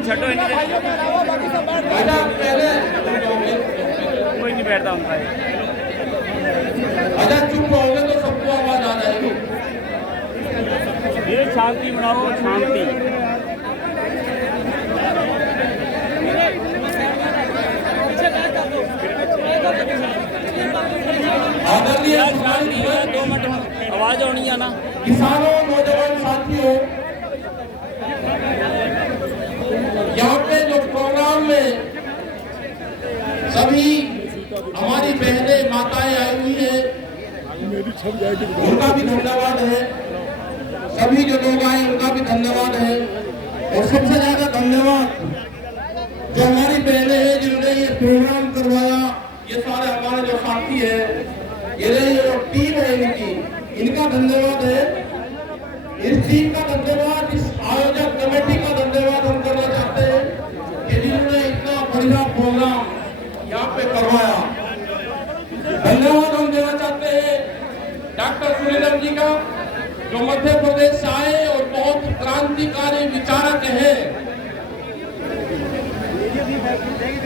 छो कोई नहीं बैठता उनका चुप रहोगे तो सबको आवाज आ जाएगी। ये शांति बनाओ, शांति। आदरणीय 2 मिनट आवाज होनी है ना। किसानों, नौजवान साथियों, यहाँ पे जो प्रोग्राम में सभी हमारी बहनें माताएं आई हुई हैं, उनका भी धन्यवाद है। सभी जो लोग आए उनका भी धन्यवाद है। और सबसे ज्यादा धन्यवाद जो हमारी बहनें हैं जिन्होंने ये प्रोग्राम करवाया। ये सारे हमारे जो साथी है, ये जो टीम है इनका धन्यवाद है। इस टीम का धन्यवाद, इस आयोजक कमेटी का धन्यवाद हम करना चाहते हैं कि जिन्होंने इतना बढ़िया प्रोग्राम यहाँ पे करवाया। धन्यवाद हम देना चाहते हैं डॉक्टर सुनीलम जी का, जो मध्य प्रदेश से आए और बहुत क्रांतिकारी विचारक हैं।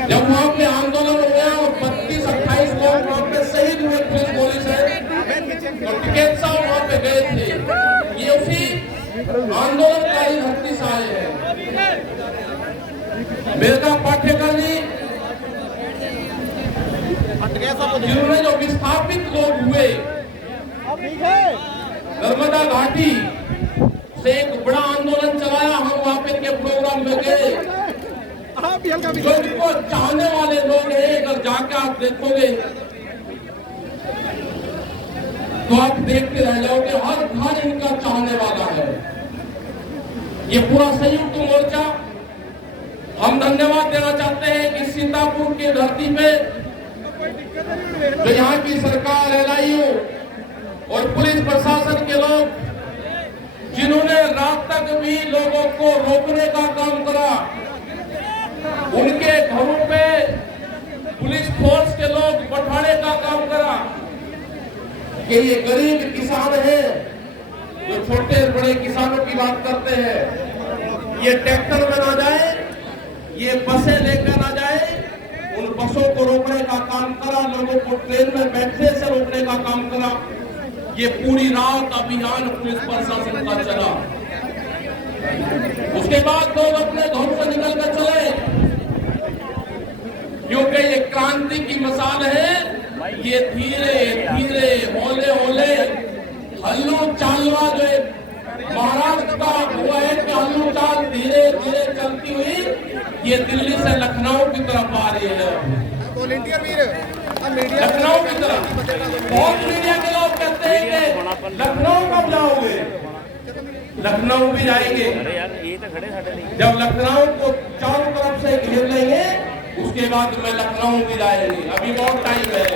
जब वहाँ पे आंदोलन हो गया और 32-28 लोग वहाँ पे शहीद हुए पुलिस गोली से, और टिकैत साहब वहाँ पे गए थे। ये उसी आंदोलनकारी धरती से आए हैं। मेरका पाठेकर जी, जिन्होंने जो विस्थापित लोग हुए, नर्मदा घाटी से एक बड़ा आंदोलन चलाया। हम वहाँ पे के प्रोग्राम में गए। जो इनको चाहने वाले लोग हैं, अगर जाके आप देखोगे तो आप देखते रह जाओगे, हर घर इनका चाहने वाला है। ये पूरा संयुक्त मोर्चा, हम धन्यवाद देना चाहते हैं कि सीतापुर की धरती पे जो यहाँ की सरकार, एलआईयू और पुलिस प्रशासन के लोग, जिन्होंने रात तक भी लोगों को रोकने का काम करा, उनके घरों पे पुलिस फोर्स के लोग बैठाने का काम करा कि ये गरीब किसान हैं, जो छोटे बड़े किसानों की बात करते हैं, ये ट्रैक्टर में ना जाए, ये बसें लेकर ना जाए। उन बसों को रोकने का काम करा, लोगों को ट्रेन में बैठने से रोकने का काम करा। ये पूरी रात अभियान पुलिस प्रशासन का चला। उसके बाद लोग अपने घरों से निकल कर चले, क्योंकि ये क्रांति की मिसाल है। ये धीरे धीरे, होले होले, हल्लू चालवा जो महाराष्ट्र का हुआ है कि हल्लू चाल धीरे धीरे चलती हुई ये दिल्ली से लखनऊ की तरफ आ रही है। लखनऊ की तरफ बहुत मीडिया के लोग कहते हैं कि लखनऊ कब जाओगे? लखनऊ भी जाएंगे। जब लखनऊ को चारों तरफ से घेर लेंगे, उसके बाद में लखनऊ भी जाएंगे। अभी बहुत टाइम है।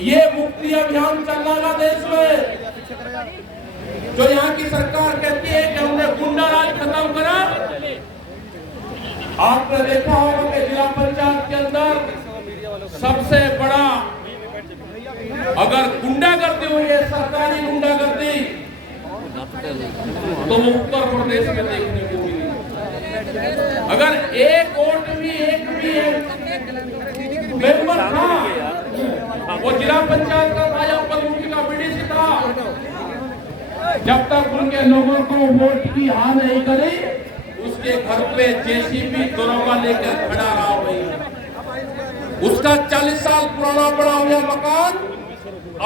ये मुक्ति अभियान चल रहा देश में। जो यहाँ की सरकार कहती है कि हमने गुंडा राज खत्म करा, आपने देखा होगा कि जिला पंचायत के अंदर सबसे बड़ा अगर गुंडागर्दी हुई है, सरकारी गुंडागर्दी, तो वो उत्तर प्रदेश में देखने को मिली। अगर एक वोट भी एक मेंबर था, वो जिला पंचायत का था या उपमुख्य का बीडीसी था, जब तक उनके लोगों को वोट की हाँ नहीं करी, उसके घर पे जेसीबी दरोगा लेकर खड़ा रहा भाई। उसका 40 साल पुराना पड़ा हुआ मकान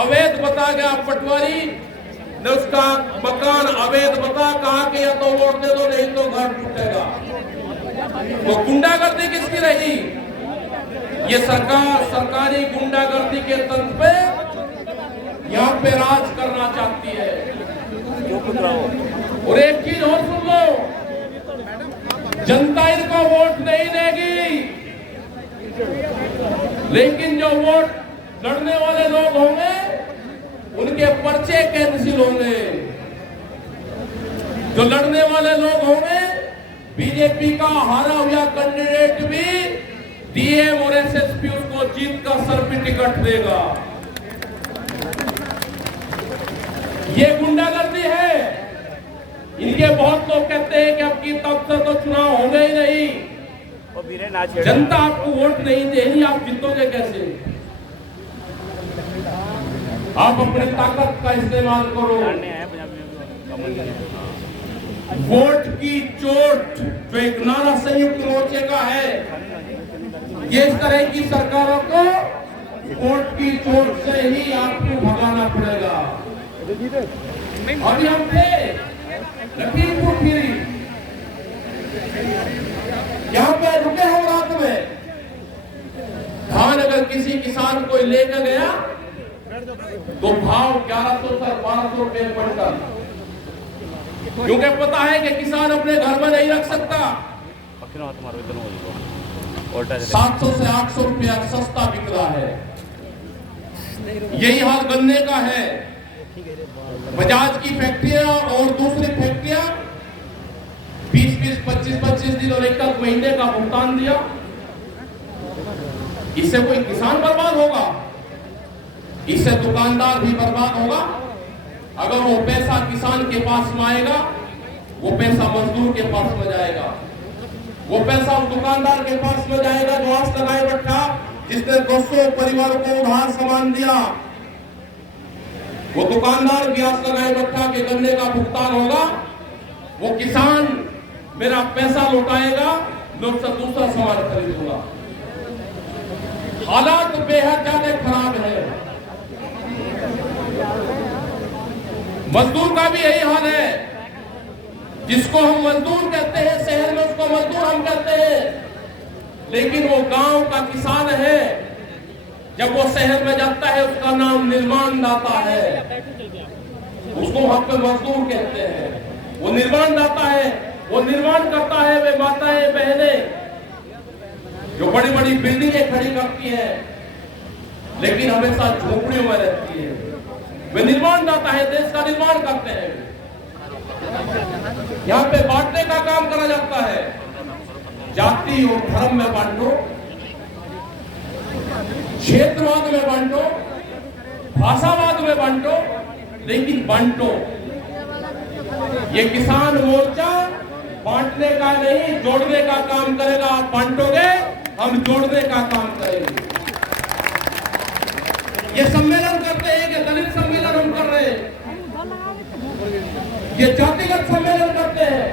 अवैध बता गया पटवारी ने, उसका मकान अवैध बता, कहा कि या तो वोट दे दो नहीं तो घर टूटेगा। वो गुंडागर्दी किसकी रही? ये सरकार सरकारी गुंडागर्दी के तंत्र पे यहाँ पे राज करना चाहती है। और एक चीज और सुन लो, जनता इनको वोट नहीं देगी, लेकिन जो वोट लड़ने वाले लोग होंगे उनके पर्चे कैंसिल होंगे। जो लड़ने वाले लोग होंगे, बीजेपी का हारा हुआ कैंडिडेट भी डीएम और एसएसपी उसको जीत का सर्टिफिकेट देगा। ये गुंडागर्दी है। देखिए, बहुत लोग कहते हैं कि अब की तब से तो चुनाव होंगे ही नहीं, वो वीरे ना छेड़ो। जनता आपको वोट नहीं देगी, आप जीतोगे कैसे? आप अपनी ताकत का इस्तेमाल करो। जानने आए पंजाबी में। वोट की चोट जो एक नारा संयुक्त मोर्चे का है, ये इस तरह की सरकारों को वोट की चोट से ही आपको भगाना पड़ेगा। अभी हम थे लखीमपुर खीरी, यहाँ पे रुके हो रात में। धान अगर किसी किसान को लेकर गया तो भाव 1100 से 1200 रुपए क्विंटल, क्योंकि पता है कि किसान अपने घर में नहीं रख सकता। 700 से 800 रुपया सस्ता बिक रहा है। यही हाल गन्ने का है। बजाज की फैक्ट्रियां और दूसरी फैक्ट्रियां 20-20, 25-25 दिन और 1 महीने का भुगतान दिया। इससे कोई किसान बर्बाद होगा? इससे दुकानदार भी बर्बाद होगा। अगर वो पैसा किसान के पास में आएगा, वो पैसा मजदूर के पास में जाएगा, वो पैसा उस दुकानदार के पास में जाएगा जो आस लगाए बैठा, जिसने 200 परिवारों को उधार सामान दिया। वो दुकानदार भी आस लगाए बैठा कि गन्ने का भुगतान होगा, वो किसान मेरा पैसा लौटाएगा, मैं उससे दूसरा सामान खरीदूंगा। हालात बेहद ज्यादा खराब है। मजदूर का भी यही हाल है। जिसको हम मजदूर कहते हैं शहर में, उसको मजदूर हम कहते हैं, लेकिन वो गांव का किसान है। जब वो शहर में जाता है, उसका नाम निर्माणदाता है, उसको वहां पे मजदूर कहते हैं। वो निर्माणदाता है, वो निर्माण करता है। वे माताएं बहनें जो बड़ी बड़ी बिल्डिंगें खड़ी करती है, लेकिन हमेशा झोपड़ियों में रहती है, वे निर्माणदाता है, देश का निर्माण करते हैं। यहाँ पे बांटने का काम करा जाता है। जाति और धर्म में बांटो, क्षेत्रवाद में बांटो, भाषावाद में बांटो, लेकिन बांटो। ये किसान मोर्चा बांटने का नहीं, जोड़ने का काम करेगा। आप बांटोगे, हम जोड़ने का काम करेंगे। ये सम्मेलन करते हैं कि दलित सम्मेलन हम कर रहे हैं, ये जातिगत सम्मेलन करते हैं।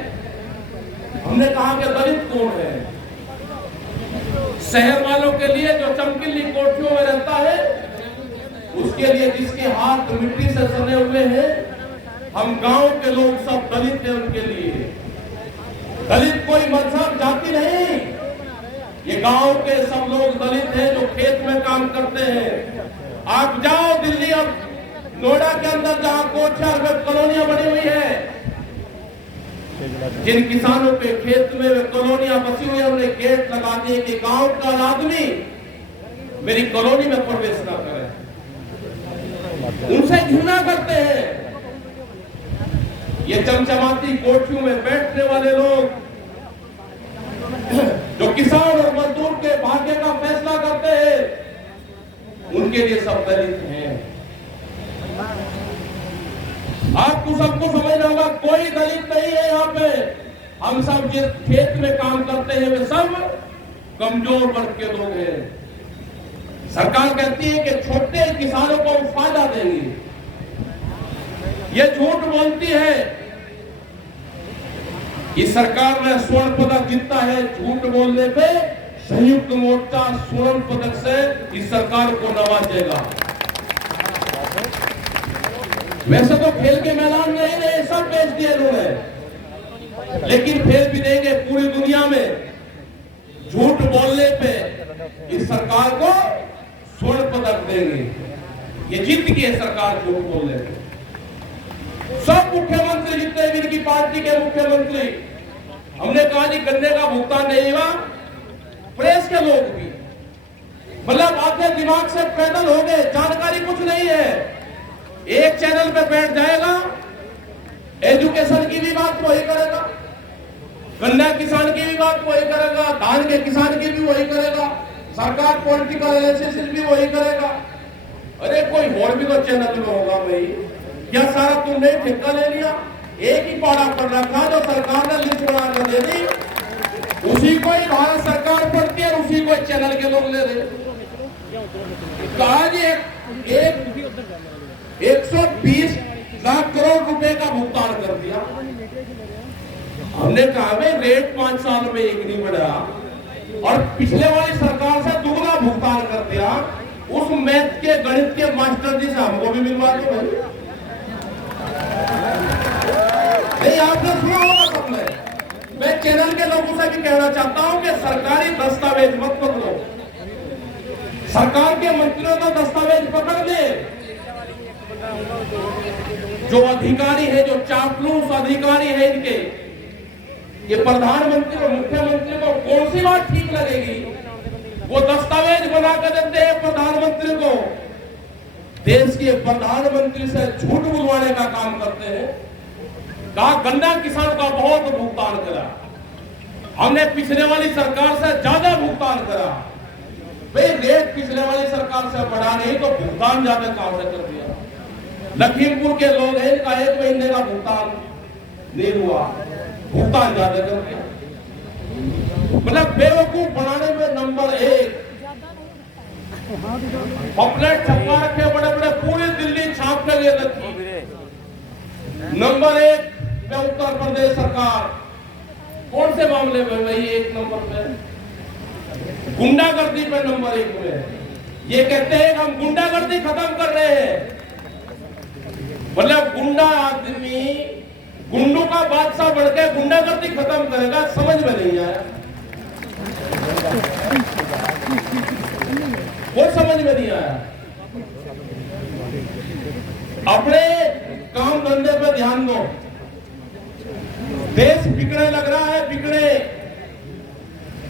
हमने कहा कि दलित कौन है? शहर वालों के लिए जो चमकीली कोठियों में रहता है, उसके लिए जिसके हाथ मिट्टी से सने हुए हैं, हम गांव के लोग सब दलित हैं। उनके लिए दलित कोई मजहब जाति नहीं, ये गांव के सब लोग दलित हैं जो खेत में काम करते हैं। आप जाओ दिल्ली, अब नोएडा के अंदर जहां कोठियार में कॉलोनियां बनी हुई है, जिन किसानों के खेत में वे कॉलोनियां बसी हुई है, उन्हें गेट लगा दिए कि गांव का आदमी मेरी कॉलोनी में प्रवेश ना करे। उनसे घृणा करते हैं। ये चमचमाती कोठियों में बैठने वाले लोग जो किसान और मजदूर के भाग्य का फैसला करते हैं, उनके लिए सब दलित हैं। आपको सबको समझना होगा, कोई दलित नहीं है यहाँ पे। हम सब जिस खेत में काम करते हैं, वे सब कमजोर वर्ग के लोग हैं। सरकार कहती है कि छोटे किसानों को फायदा देंगे, ये झूठ बोलती है। इस सरकार में स्वर्ण पदक जीतता है झूठ बोलने पे। संयुक्त मोर्चा स्वर्ण पदक से इस सरकार को नवाजेगा। वैसे तो खेल के मैदान में ही नहीं, सब बेच दिए उन्होंने, लेकिन फिर भी देंगे पूरी दुनिया में। झूठ बोलने पे इस सरकार को स्वर्ण पदक देंगे। ये जीत गई है सरकार झूठ बोलने पे। सब मुख्यमंत्री जितने भी इनकी पार्टी के मुख्यमंत्री, हमने कहा जी गन्ने का भुगतान नहीं हुआ, प्रेस के लोग भी मतलब आधे दिमाग से पैदल हो गए, जानकारी कुछ नहीं है। एक चैनल पे बैठ जाएगा, एजुकेशन की भी बात वही करेगा, गन्ना किसान की भी बात वही करेगा, धान के किसान की भी वही करेगा, सरकार पॉलिटिकल एनालिसिस भी वही करेगा। अरे कोई और भी तो चैनल में होगा भाई, क्या सारा तुमने ठेका ले लिया? एक ही पाड़ा पड़ रखा जो सरकार ने लिस्ट बनाकर दे दी, उसी को ही भारत सरकार पढ़ती है और उसी को चैनल के लोग ले रहे। कहा जी 120 लाख करोड़ रुपए का भुगतान कर दिया। हमने कहा भाई रेट 5 साल में एक नहीं बढ़ा और पिछले वाली सरकार से दुगना भुगतान कर दिया। उस मैथ के गणित के मास्टर जी से हमको भी मिलवा दो भाई। नहीं आपने सुना होगा सबने। मैं चैनल के लोगों से भी कहना चाहता हूं कि सरकारी दस्तावेज मत पकड़ो। सरकार के मंत्रियों का दस्तावेज पकड़ ले। जो अधिकारी है, जो चापलूस अधिकारी है इनके, ये प्रधानमंत्री और मुख्यमंत्री को कौन सी बात ठीक लगेगी? वो दस्तावेज बना कर देते हैं प्रधानमंत्री को, देश के प्रधानमंत्री से झूठ बुलवाने का काम करते हैं। कहा गन्ना किसान का बहुत भुगतान करा, हमने पिछले वाली सरकार से ज्यादा भुगतान करा। भाई रेट पिछले वाली सरकार से बढ़ा नहीं तो भुगतान ज्यादा कहां से कर दिया? लखीमपुर के लोग हैं, इनका 1 महीने का भुगतान नहीं हुआ, भुगतान ज्यादा कर दिया। मतलब बेवकूफ बनाने में नंबर 1। पॉपलेट छपवा रखे बड़े बड़े, पूरी दिल्ली छाप के लिए रखी। नंबर 1 में उत्तर प्रदेश सरकार। कौन से मामले में भाई 1 नंबर पे? गुंडागर्दी पे नंबर 1 में। ये कहते हैं हम गुंडागर्दी खत्म कर रहे हैं। मतलब गुंडा आदमी गुंडों का बादशाह बढ़ के गुंडागर्दी खत्म करेगा, समझ में नहीं आया। वो समझ में नहीं आया। अपने काम धंधे पे ध्यान दो। देश बिगड़ने लग रहा है, बिगड़े।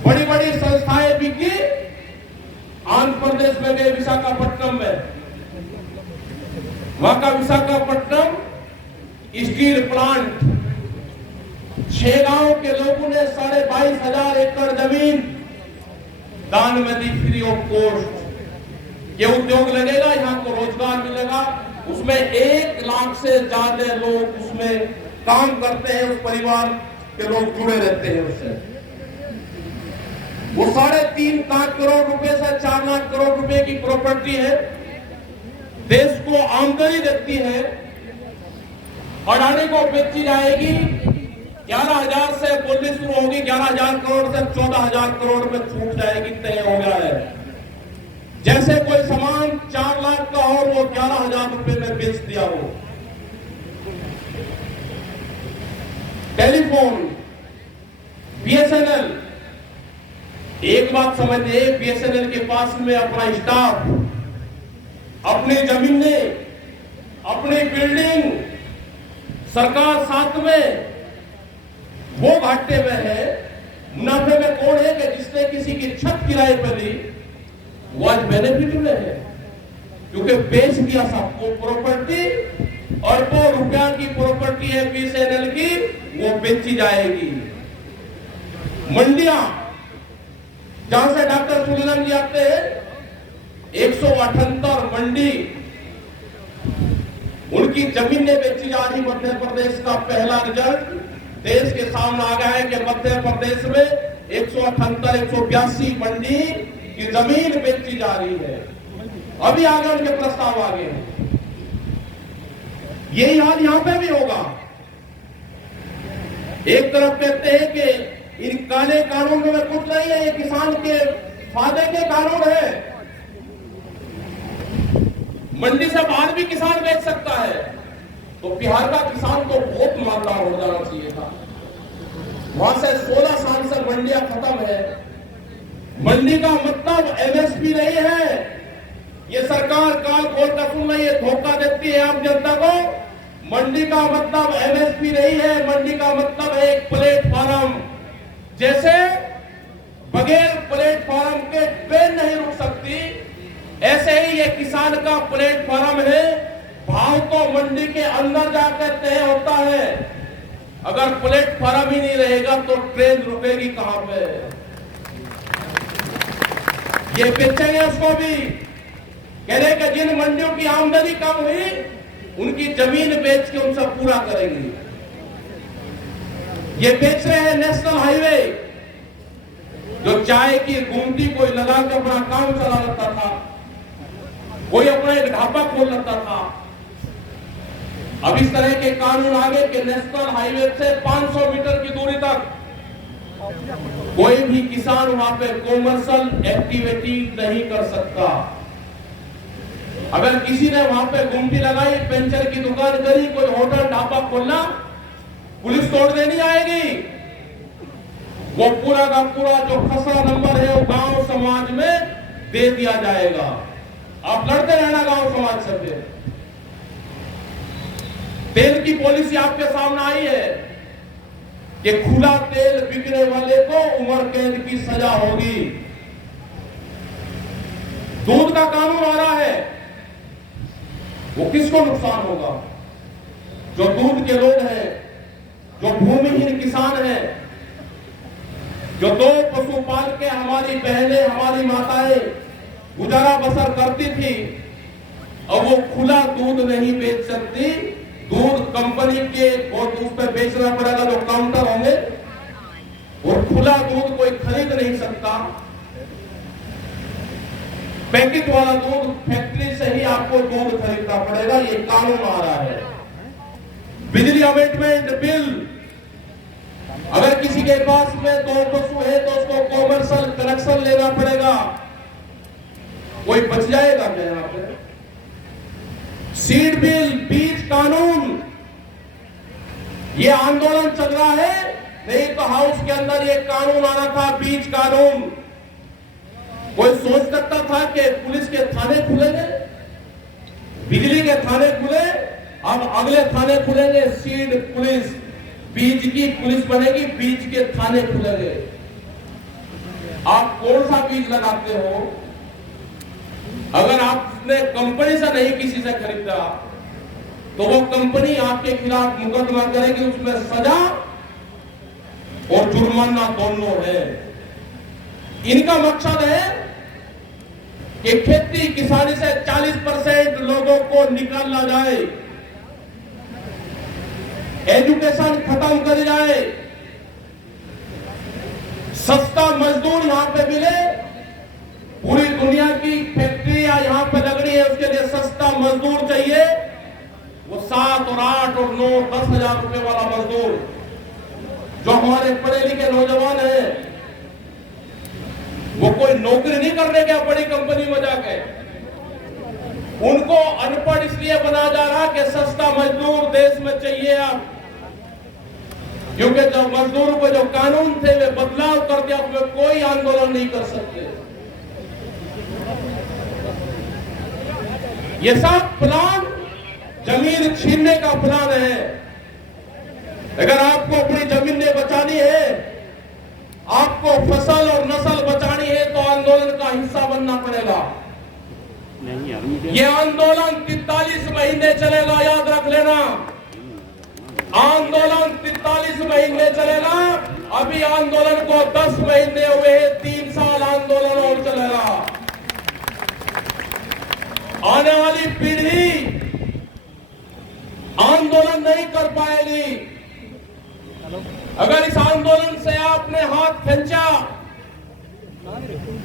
बड़ी बड़ी संस्थाएं बिकी। आंध्र प्रदेश में गए, विशाखापट्टनम में, वहां का विशाखापट्टनम स्टील प्लांट, 6 गांव के लोगों ने 22,500 एकड़ जमीन दान में दी फ्री ऑफ कॉस्ट। ये उद्योग लगेगा, यहाँ को रोजगार मिलेगा। उसमें 1 लाख से ज्यादा लोग उसमें काम करते हैं, उस परिवार के लोग जुड़े रहते हैं उससे। वो 3.5 लाख करोड़ रुपए से 4 लाख करोड़ रुपए की प्रॉपर्टी है, देश को आमदनी देती है। अडानी को बेची जाएगी। 11,000 से बोलनी शुरू होगी, 11,000 करोड़ से 14,000 करोड़ में छूट जाएगी, तय हो गया है। जैसे कोई सामान 4 लाख का हो, वो 11,000 रुपए में बेच दिया हो। टेलीफोन, बीएसएनएल, एक बात समझिए, बीएसएनएल के पास में अपना स्टाफ, अपनी जमीनें, अपनी बिल्डिंग, सरकार साथ में, वो घाटे में है। मुनाफे में कौन है कि जिसने किसी की छत किराए पर ली, वो आज बेनिफिट में है, क्योंकि बेच दिया सबको प्रॉपर्टी। अरबों रुपया की प्रॉपर्टी है बीएसएनएल की, वो बेची जाएगी। मंडियां, जहां से डॉक्टर सुनीलम जी आते हैं, 178 मंडी, उनकी जमीनें बेची जा रही। मध्य प्रदेश का पहला रिजल्ट देश के सामने आ गया है कि मध्य प्रदेश में 182 मंडी की जमीन बेची जा रही है। अभी आगे उनके प्रस्ताव आ गए। यही हाल यहां पे भी होगा। एक तरफ कहते हैं कि इन काले कानूनों में कुछ नहीं है, ये किसान के फायदे के कानून है, मंडी से बाहर भी किसान बेच सकता है। तो बिहार का किसान तो बहुत मालदार हो जाना चाहिए था। वहां से 16 साल से मंडियां खत्म है। मंडी का मतलब एमएसपी नहीं है। ये सरकार काल खोल कर सुन रही है, धोखा देती है आम जनता को। मंडी का मतलब एमएसपी नहीं है, मंडी का मतलब है एक प्लेटफॉर्म। जैसे बगैर प्लेटफॉर्म के ट्रेन नहीं रुक सकती, ऐसे ही ये किसान का प्लेटफॉर्म है। भाव तो मंडी के अंदर जाकर तय होता है। अगर प्लेटफॉर्म ही नहीं रहेगा तो ट्रेन रुकेगी कहां पे? ये बेचेंगे उसको भी, कह रहे कि जिन मंडियों की आमदनी कम हुई उनकी जमीन बेच के उनसे पूरा करेंगे। ये बेच रहे हैं नेशनल हाईवे, जो चाय की गुमटी कोई लगा के अपना काम चला लेता था, कोई अपना एक ढाबा खोल लेता था। अब इस तरह के कानून आ गए कि नेशनल हाईवे से 500 मीटर की दूरी तक कोई भी किसान वहां पे कॉमर्शियल एक्टिविटी नहीं कर सकता। अगर किसी ने वहां पे गुमटी लगाई, पेंचर की दुकान करी, कोई होटल ढाबा खोलना, पुलिस तोड़ देनी आएगी। वो पूरा का पूरा जो खसरा नंबर है वो गांव समाज में दे दिया जाएगा। आप लड़ते रहना गांव समाज से। फिर तेल की पॉलिसी आपके सामने आई है कि खुला तेल बिकने वाले को उम्र कैद की सजा होगी। दूध का कानून आ रहा है, वो किसको नुकसान होगा? जो दूध के लोग हैं, जो भूमिहीन किसान हैं, जो 2 पशु पाल के हमारी बहनें, हमारी माताएं गुजारा बसर करती थी, अब वो खुला दूध नहीं बेच सकती। दूध कंपनी के और उस पर बेचना पड़ेगा, जो काउंटर होंगे, और खुला दूध कोई खरीद नहीं सकता। पैकेट वाला दूध फैक्ट्री से ही आपको दूध खरीदना पड़ेगा। ये कानून आ रहा है। बिजली अमेंडमेंट बिल, अगर किसी के पास में 2 पशु है तो उसको कॉमर्शियल कनेक्शन लेना पड़ेगा। कोई बच जाएगा क्या यहाँ पे? सीड बिल, बीज कानून, ये आंदोलन चल रहा है। नहीं तो हाउस के अंदर ये कानून आना था, बीज कानून। कोई सोच सकता था कि पुलिस के थाने खुलेंगे, बिजली के थाने खुले, अब अगले थाने खुलेंगे सीड पुलिस, बीज की पुलिस बनेगी, बीज के थाने खुलेंगे। आप कौन सा बीज लगाते हो? अगर आपने कंपनी से नहीं किसी से खरीदा तो वो कंपनी आपके खिलाफ मुकदमा करेगी, उसमें सजा और जुर्माना दोनों है। इनका मकसद है कि खेती किसानी से 40% लोगों को निकालना जाए, एजुकेशन खत्म कर जाए, सस्ता मजदूर यहां पे मिले। पूरी दुनिया की फैक्ट्रियां यहां पे लग रही है, उसके लिए सस्ता मजदूर चाहिए। वो 7 और 8 और 9, 10 हजार रुपए वाला मजदूर, जो हमारे पढ़े लिखे नौजवान हैं, वो कोई नौकरी नहीं करने गया बड़ी कंपनी में जाके, उनको अनपढ़ इसलिए बना जा रहा कि सस्ता मजदूर देश में चाहिए अब। क्योंकि जो मजदूरों को जो कानून थे वे बदलाव कर दिया, उसमें कोई आंदोलन नहीं कर सकते। ये सब प्लान जमीन छीनने का प्लान है। अगर आपको अपनी जमीनें बचानी है, आपको फसल और नस्ल बचानी है, तो आंदोलन का हिस्सा बनना पड़ेगा। ये आंदोलन 43 महीने चलेगा, याद रख लेना। आंदोलन 43 महीने चलेगा। अभी आंदोलन को 10 महीने हुए, 3 साल आंदोलन और चलेगा। आने वाली पीढ़ी आंदोलन नहीं कर पाएगी। अगर इस आंदोलन से आपने हाथ खींचा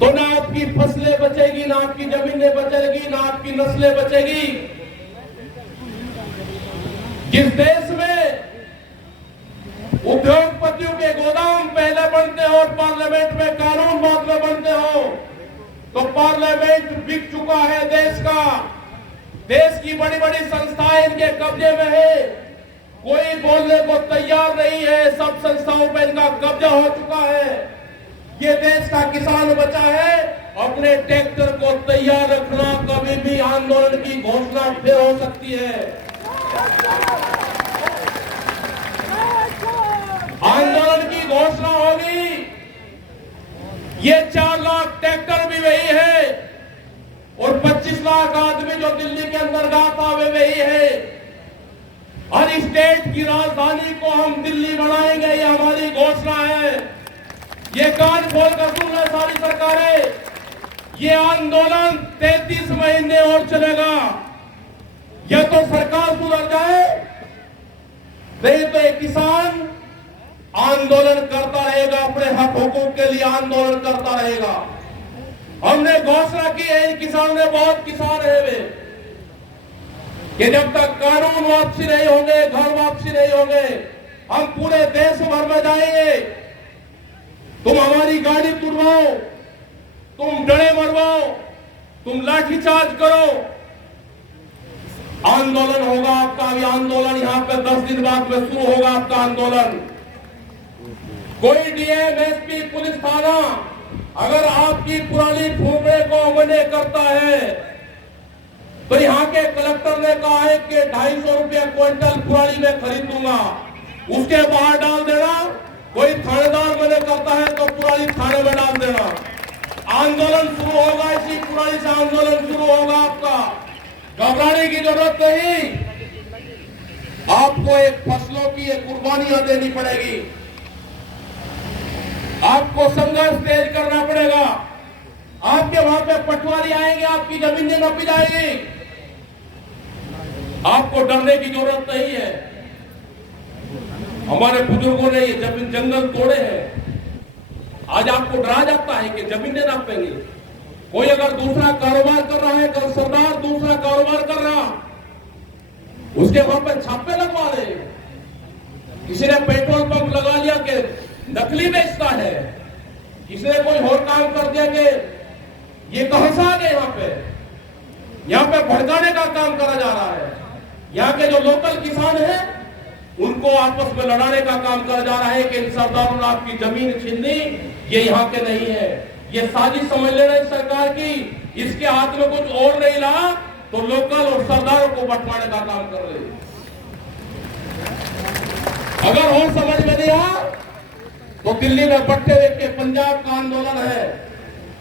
तो ना आपकी फसलें बचेगी, ना आपकी जमीनें बचेगी, ना आपकी नस्लें बचेगी। जिस देश में उद्योगपतियों के गोदाम पहले बनते हो और पार्लियामेंट में कानून बाद में बनते हो, तो पार्लियामेंट बिक चुका है देश का। देश की बड़ी बड़ी संस्थाएं इनके कब्जे में है, कोई बोलने को तैयार नहीं है। सब संस्थाओं पर इनका कब्जा हो चुका है। ये देश का किसान बचा है। अपने ट्रैक्टर को तैयार रखना, कभी भी आंदोलन की घोषणा फिर हो सकती है। आंदोलन की घोषणा होगी। ये 4 लाख ट्रैक्टर भी वही है और 25 लाख आदमी जो दिल्ली के अंदर गाता हुए वही है। हर स्टेट की राजधानी को हम दिल्ली बनाएंगे, ये हमारी घोषणा है। ये कान खोल कर सुन रहे सारी सरकारें, ये आंदोलन 33 महीने और चलेगा। या तो सरकार सुधर जाए, नहीं तो एक किसान आंदोलन करता रहेगा, अपने हक हुकूक के लिए आंदोलन करता रहेगा। हमने घोषणा की है, इन किसानों ने, बहुत किसान है वे, कि जब तक कानून वापसी नहीं होंगे, घर वापसी नहीं होंगे, हम पूरे देश भर में जाएंगे। तुम हमारी गाड़ी तुड़वाओ, तुम डरे मरवाओ, तुम लाठीचार्ज करो, आंदोलन होगा आपका। अभी आंदोलन यहां पे 10 दिन बाद में शुरू होगा आपका आंदोलन। कोई डीएम, एसपी, पुलिस थाना अगर आपकी पुरानी फूफे को अमने करता है, तो यहाँ के कलेक्टर ने कहा है कि 250 रुपया क्विंटल पुरानी में खरीद दूंगा, उसके बाहर डाल देना। कोई थानेदार मने करता है तो पुरानी थाने में डाल देना। आंदोलन शुरू होगा, इसी पुरानी से आंदोलन शुरू होगा आपका। घबराने की जरूरत नहीं। आपको एक फसलों की एक कुर्बानियां देनी पड़ेगी, आपको संघर्ष तेज करना पड़ेगा। आपके वहां पे पटवारी आएंगे, आपकी जमीनें नपी जाएगी। आपको डरने की जरूरत नहीं है। हमारे बुजुर्गों ने ये जमीन जंगल तोड़े हैं, आज आपको डरा जाता है कि जमीनें नापेंगे। कोई अगर दूसरा कारोबार कर रहा है, कल सरदार दूसरा कारोबार कर रहा, उसके वहां पे छापे लगवा रहे। किसी ने पेट्रोल पंप लगा लिया कि नकली बेचता है, किसी ने कोई और काम कर दिया कि ये कहां से आ गए। यहाँ पे भड़काने का काम करा जा रहा है। यहाँ के जो लोकल किसान हैं उनको आपस में लड़ाने का काम करा जा रहा है कि इन सरदारों ने आपकी जमीन छीन ली, ये यहाँ के नहीं है। ये साजिश समझ लेना इस सरकार की, इसके हाथ में कुछ और नहीं रहा तो लोकल और सरदारों को बंटवाने का काम कर रहे। अगर और समझ में नहीं आ तो दिल्ली में बट्टे हुए के पंजाब का आंदोलन है,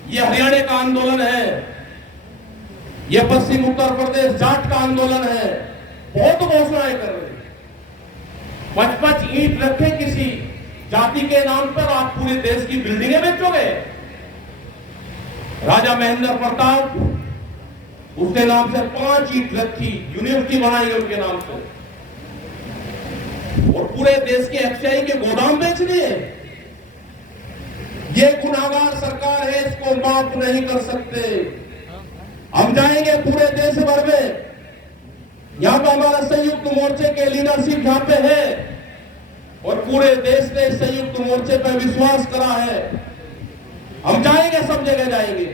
ये हरियाणा का आंदोलन है, ये पश्चिम उत्तर प्रदेश जाट का आंदोलन है। बहुत घोषणाएं कर रहे। 5-5 ईंट रखे किसी जाति के नाम पर, आप पूरे देश की बिल्डिंगें बेचोगे। राजा महेंद्र प्रताप, उसके नाम से 5 ईंट रखी, यूनिवर्सिटी बनाई उनके नाम से, और पूरे देश के एफसीआई के गोदाम बेच लिए। ये गुनाहगार सरकार है, इसको माफ नहीं कर सकते। हम जाएंगे पूरे देश भर में। यहां पर हमारा संयुक्त मोर्चे के लीडरशिप यहां पे है और पूरे देश ने संयुक्त मोर्चे पर विश्वास करा है। हम जाएंगे, सब जगह जाएंगे।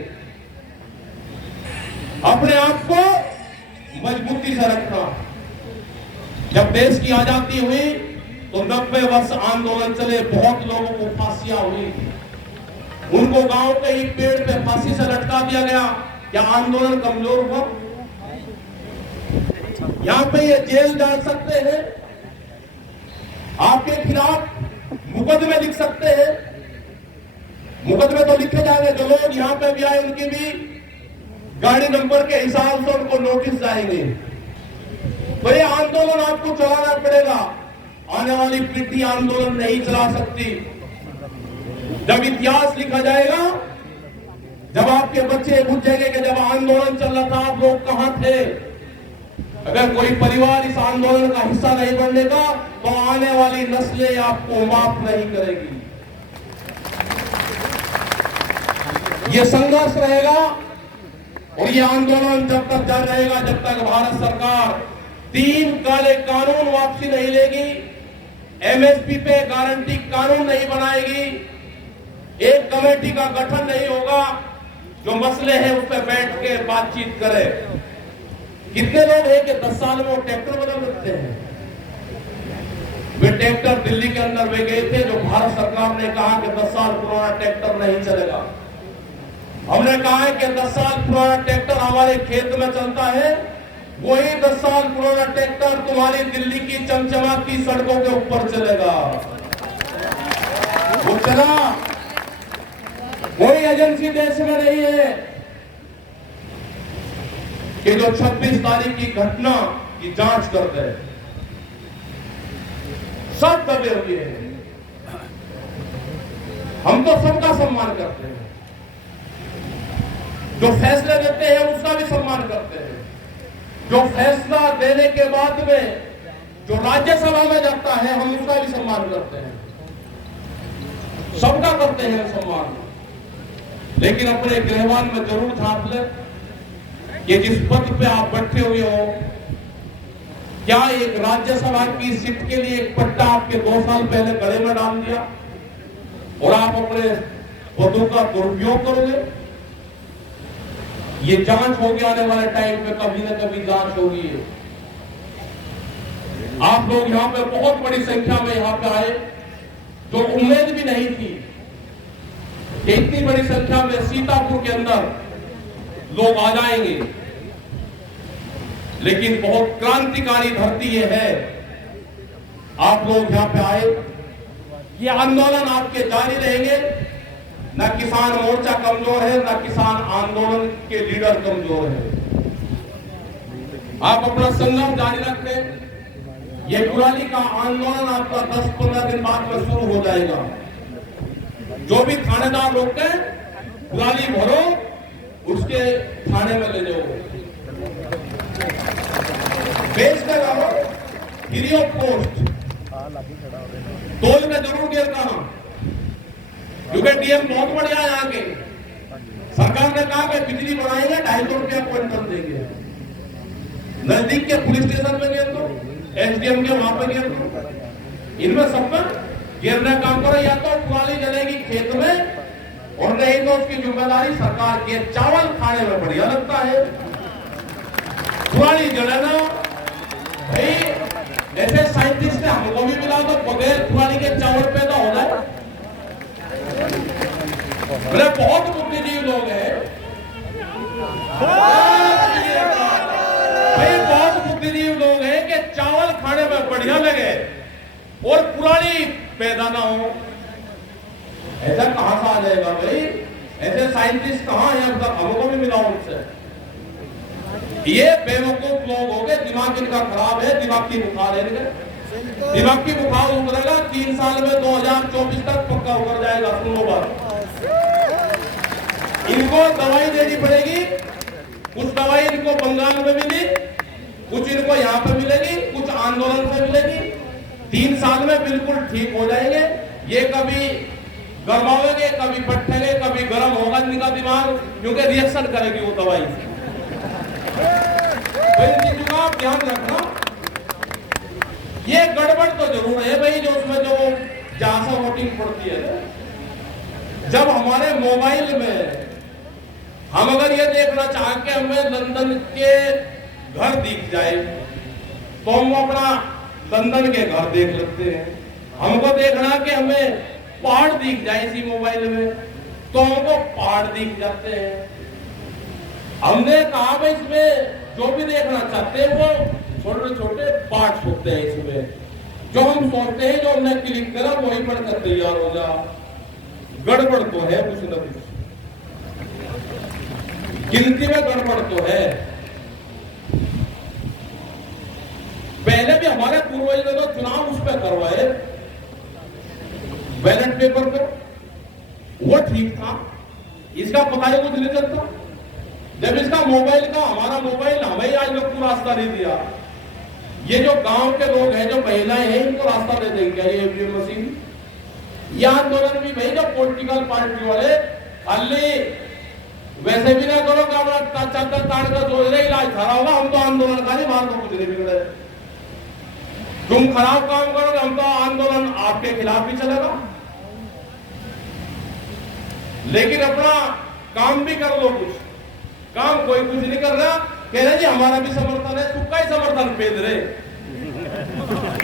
अपने आप को मजबूती से रखना। जब देश की आजादी हुई तो 90 वर्ष आंदोलन चले, बहुत लोगों को फांसियां हुई, उनको गांव के ही पेड़ पे फांसी से लटका दिया गया। क्या आंदोलन कमजोर हुआ? यहां पे ये जेल डाल सकते हैं, आपके खिलाफ मुकदमे लिख सकते हैं। मुकदमे तो लिखे जाएंगे, जो लोग यहां पे भी आए उनकी भी गाड़ी नंबर के हिसाब से उनको नोटिस जाएंगे। तो ये आंदोलन आपको चलाना पड़ेगा। आने वाली पीढ़ी आंदोलन नहीं चला सकती। जब इतिहास लिखा जाएगा, जब आपके बच्चे पूछेंगे कि जब आंदोलन चल रहा था आप लोग कहां थे, अगर कोई परिवार इस आंदोलन का हिस्सा नहीं बनने का तो आने वाली नस्लें आपको माफ नहीं करेगी। ये संघर्ष रहेगा और ये आंदोलन जब तक जारी रहेगा, जब तक भारत सरकार 3 काले कानून वापसी नहीं लेगी, एमएसपी पे गारंटी कानून नहीं बनाएगी, एक कमेटी का गठन नहीं होगा जो मसले हैं उस पर बैठ के बातचीत करे। कितने लोग हैं कि 10 साल में वो ट्रैक्टर बदल सकते हैं? वे ट्रैक्टर दिल्ली के अंदर वे गए थे, जो भारत सरकार ने कहा कि 10 साल पुराना ट्रैक्टर नहीं चलेगा। हमने कहा है कि 10 साल पुराना ट्रैक्टर हमारे खेत में चलता है, वही 10 साल पुराना ट्रैक्टर तुम्हारी दिल्ली की चमचमाती सड़कों के ऊपर चलेगा। वो चला। कोई एजेंसी देश में नहीं है कि जो 26 तारीख की घटना की जांच करते हैं। सब दबे हुए हैं। हम तो सबका सम्मान करते हैं, जो फैसले देते हैं उसका भी सम्मान करते हैं, जो फैसला देने के बाद में जो राज्यसभा में जाता है हम उसका भी सम्मान करते हैं। सबका करते हैं सम्मान, लेकिन अपने गृहवान में जरूर झांक ले कि जिस पद पे आप बैठे हुए हो, क्या एक राज्यसभा की सीट के लिए एक पट्टा आपके 2 साल पहले गले में डाल दिया और आप अपने पदों का दुरुपयोग करोगे? ये जांच होगी, आने वाले टाइम पे कभी ना कभी जांच होगी। आप लोग यहाँ पे बहुत बड़ी संख्या में यहाँ पे आए, जो उम्मीद भी नहीं थी कि इतनी बड़ी संख्या में सीतापुर के अंदर लोग आ जाएंगे। लेकिन बहुत क्रांतिकारी धरती ये है, आप लोग यहाँ पे आए, ये आंदोलन आपके जारी रहेंगे। न किसान मोर्चा कमजोर है, न किसान आंदोलन के लीडर कमजोर है। आप अपना संघर्ष जारी रखें। ये कुराली का आंदोलन आपका 10-15 दिन बाद में शुरू हो जाएगा। जो भी थानेदार रोकते हैं, कुराली भरो, उसके थाने में ले जाओ, बेच कर आओ, फ्री ऑफ कॉस्ट, तोल में जरूर गिर करना, क्योंकि डीएम बहुत बढ़िया है यहाँ के। सरकार ने कहा कि बिजली बनाएंगे, 250 रुपया क्विंटल देंगे। नजदीक के पुलिस स्टेशन में गिर दो, एसडीएम के वहां पे गिर दो, इनमें सब में गिरने काम करो। या तो कुराली जलेगी खेत में, और नहीं तो उसकी जिम्मेदारी सरकार की। चावल खाने में बढ़िया लगता है, कुराली जलाना भाई। ऐसे साइंटिस्ट ने हमको भी मिला तो बगैर कुराली के चावल पैदा हो जाए। मेरे बहुत बुद्धिजीवी लोग हैं भाई, बहुत बुद्धिजीवी लोग हैं कि चावल खाने में बढ़िया लगे और पुरानी पैदा ना हो। ऐसा कहां से आ जाएगा भाई? ऐसे साइंटिस्ट कहां हैं? अब तक हमको भी मिला उनसे। ये बेवकूफ लोग हो गए, दिमाग इनका खराब है, दिमागी बुखार है इनका। दिमागी बुखार उतरेगा 3 साल में, 2024 तक पक्का उतर जाएगा। सुन लो बात, इनको दवाई देनी पड़ेगी। कुछ दवाई इनको बंगाल में मिली, कुछ इनको यहाँ पे मिलेगी, कुछ आंदोलन से मिलेगी। 3 साल में बिल्कुल ठीक हो जाएंगे। ये कभी गरमाओगे, कभी बैठेंगे, कभी गर्म होगा इनका दिमाग, क्योंकि रिएक्शन करेगी वो दवाई से। आप ध्यान रखना, ये गड़बड़ तो जरूर है भाई, जो उसमें जो जासा वोटिंग पड़ती है। जब हमारे मोबाइल में हम अगर ये देखना चाह के हमें लंदन के घर दिख जाए, तो हम अपना लंदन के घर देख लेते हैं। हमको देखना कि हमें पहाड़ दिख जाए इसी मोबाइल में, तो हमको पहाड़ दिख जाते हैं। हमने कहा भाई इसमें जो भी देखना चाहते हैं वो छोटे छोटे पार्ट्स होते हैं इसमें, जो हम सोचते हैं जो हमने क्लिक करा वही पढ़कर तैयार हो जा। गड़बड़ तो है कुछ न कुछ, गिनती में गड़बड़ तो है। पहले भी हमारे पूर्वज ने तो चुनाव उस पर करवाए, बैलेट पेपर पे, वो ठीक था। इसका पता ही कुछ नहीं चलता। जब इसका मोबाइल का, हमारा मोबाइल हमें आज लोग को रास्ता नहीं दिया। ये जो गांव के लोग हैं, जो महिलाएं हैं, इनको रास्ता दे देंगे क्या ये ईवीएम मशीन? ये आंदोलन भी भाई जो पॉलिटिकल पार्टी वाले खाली वैसे भी ना करो, चादर ताड़ कर सोच रहे इलाज खरा होगा, हम तो आंदोलन का नहीं, बाहर तो कुछ नहीं बिगड़े। तुम खराब काम करोगे, हम तो आंदोलन आपके खिलाफ भी चलेगा। लेकिन अपना काम भी कर लो, कुछ काम कोई कुछ नहीं कर रहा, कह रहे जी हमारा भी समर्थन है, तुम का ही समर्थन पेद रहे।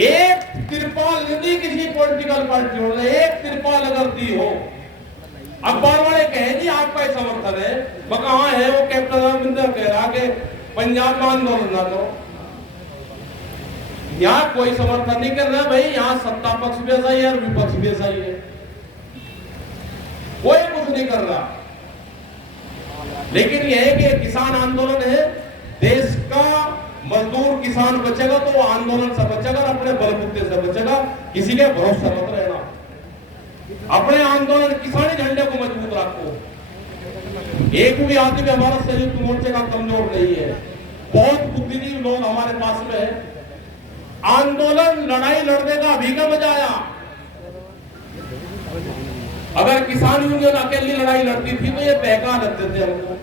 एक तिरपाल यदि किसी पॉलिटिकल पार्टी हो, एक तिरपाल अगर दी हो, अखबार वाले कहे जी आपका ही समर्थन है, कहां है वो कैप्टन अमरिंदर कह रहा कि पंजाब में आंदोलन ना करो। यहाँ कोई समर्थन नहीं कर रहा भाई, यहाँ सत्ता पक्ष भी ऐसा ही है और विपक्ष भी ऐसा ही है, कोई कुछ नहीं कर रहा। लेकिन यह है कि किसान आंदोलन है, देश का मजदूर किसान बचेगा तो वो आंदोलन से बचेगा, अपने बलबूते से बचेगा। किसी के भरोसे मत रहना, अपने आंदोलन किसानी झंडे को मजबूत रखो। एक भी आदमी हमारा संयुक्त मोर्चे का कमजोर नहीं है, बहुत बुद्धिजीवी लोग हमारे पास में है। आंदोलन लड़ाई लड़ने का अभी का मजा आया, किसान यूनियन अकेली लड़ाई लड़ती थी तो ये बहका लगते थे हमको।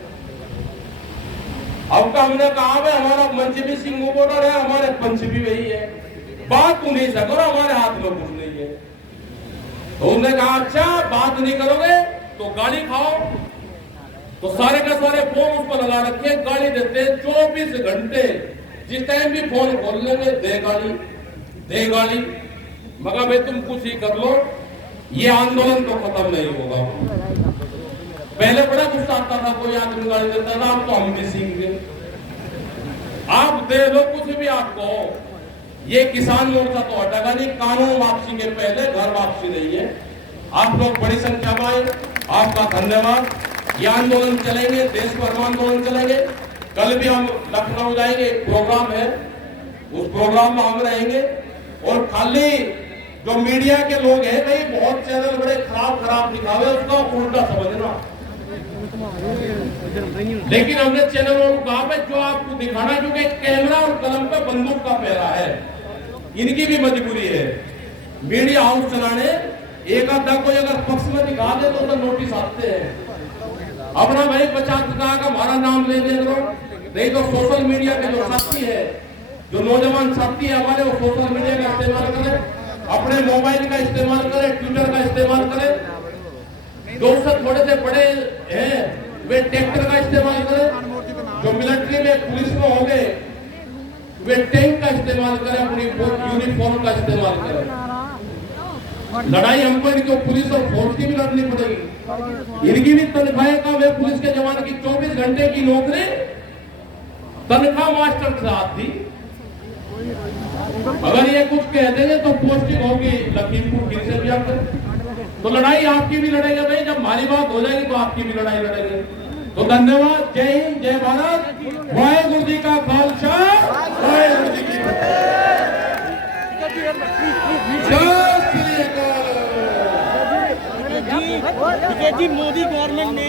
अब का हमने कहा भाई हमारा मंच भी सिंह बॉर्डर है, हमारे पंच भी वही है, बात तू नहीं सको, हमारे हाथ में कुछ नहीं है। तो उन्होंने कहा अच्छा बात नहीं करोगे तो गाली खाओ। तो सारे का सारे फोन उस पर लगा रखे, गाली देते 24 घंटे, जिस टाइम भी फोन खोल लेंगे दे गाली दे गाली। मगर भाई तुम कुछ ही कर लो, ये आंदोलन तो खत्म नहीं होगा। पहले बड़ा गुस्सा आता था, कोई आदमी गाली देता था, अब तो हम भी सीख गए। आप दे लो कुछ भी आपको, ये किसान मोर्चा तो हटेगा नहीं। कानून वापसी के पहले घर वापसी नहीं है। आप लोग बड़ी संख्या में आए, आपका धन्यवाद। ये आंदोलन चलेंगे, देश भर में आंदोलन चलेंगे। कल भी हम लखनऊ जाएंगे, एक प्रोग्राम है, उस प्रोग्राम में हम रहेंगे। और खाली जो मीडिया के लोग हैं भाई, बहुत चैनल बड़े खराब दिखावे, उसका उल्टा समझना। लेकिन हमने चैनलों को कहा जो आपको दिखाना, क्योंकि कैमरा और कलम पे बंदूक का पहरा है, इनकी भी मजबूरी है। मीडिया हाउस चलाने एक आधा कोई अगर पक्ष में दिखा दे तो नोटिस आते हैं। अपना भाई 50 का हमारा नाम ले दे दो, नहीं तो सोशल मीडिया के जो साथी है, जो नौजवान साथी है हमारे, वो सोशल मीडिया का इस्तेमाल करें, अपने मोबाइल का इस्तेमाल करें, ट्विटर का इस्तेमाल करें। जो उससे थोड़े से बड़े हैं वे ट्रैक्टर का इस्तेमाल करें, जो मिलिट्री में पुलिस में होंगे वे टैंक का इस्तेमाल करें, अपनी यूनिफॉर्म का इस्तेमाल करें। लड़ाई हमको इनकी पुलिस और फौज की भी लड़नी पड़ेगी। इनकी भी तनख्वाह का, वे पुलिस के जवान की 24 घंटे की नौकरी तनख्वाह मास्टर के साथ थी। अगर ये कुछ कह देंगे तो पोस्टिंग होगी लखीमपुर खीरी से भी आकर। तो लड़ाई आपकी भी लड़ेगा भाई, जब हमारी बात हो जाएगी तो आपकी भी लड़ाई लड़ेंगे। तो धन्यवाद, जय हिंद, जय भारत, वाहेगुरु जी का खालसा, वाहेगुरु जी की जी मोदी गवर्नमेंट ने